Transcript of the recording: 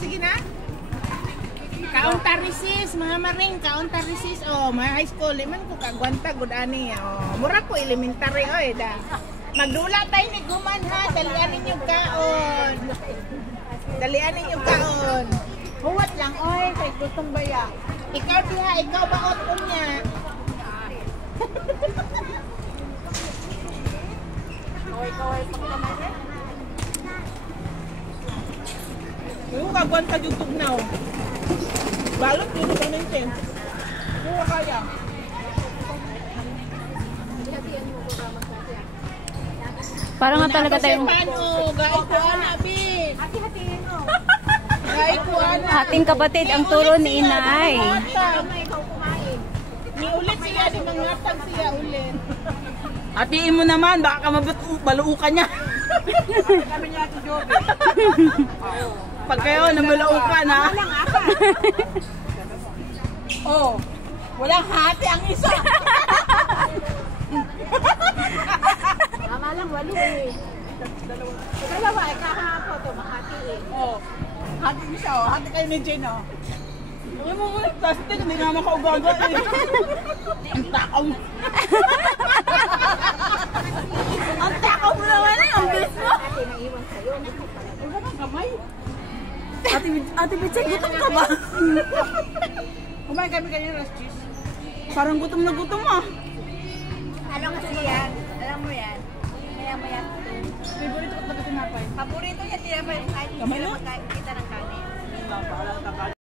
Sige na. Kaunta recess, mga maring, kaunta recess. Oh, mga high school, liman ko kagwanta, good ani. Oh, mura ko elementary, oy, da. Magdula tayo ni Guman, ha. Dalianin yung kaon. Dalianin yung kaon. Huwat lang, oy, kay gustong baya. Ikaw diha, ikaw baot ko niya. Ikaw ay pagkamay, eh. Yung kagwanta yung tugnaw. Balot yun ito natin. Kung kaya. Parang nga talaga tayong... Gaikuan, Abi. Hati-hatiin mo. Gaikuan. Ating kapatid ang turo ni Inay. Ni ulit siya, di mangatag siya ulit. Hatiin mo naman, baka maluukan niya. Kami niya ito, Joby. Pag kayo, namalaukan ha. Oh, walang hati ang isa. Tama lang, walo eh. Dalawa, kahapon ito, makati eh. Oh, hati mo siya, oh. Hati kayo ni Jen, oh. Huwag mo ulit, plastic, hindi nga makaugaga eh. Ang takaw mo. Ang takaw mo naman eh, ang bilis mo. Huwag ka ng kamay. Ate Bitsay, gutom ka ba? Kumain kami kanina rice cheese. Parang gutom na gutom ah. Ano kasi yan? Alam mo yan? Maya-maya. Favorite ko talaga tinapay. Paborito niya tinapay kahit hindi na magkakita ng kanin.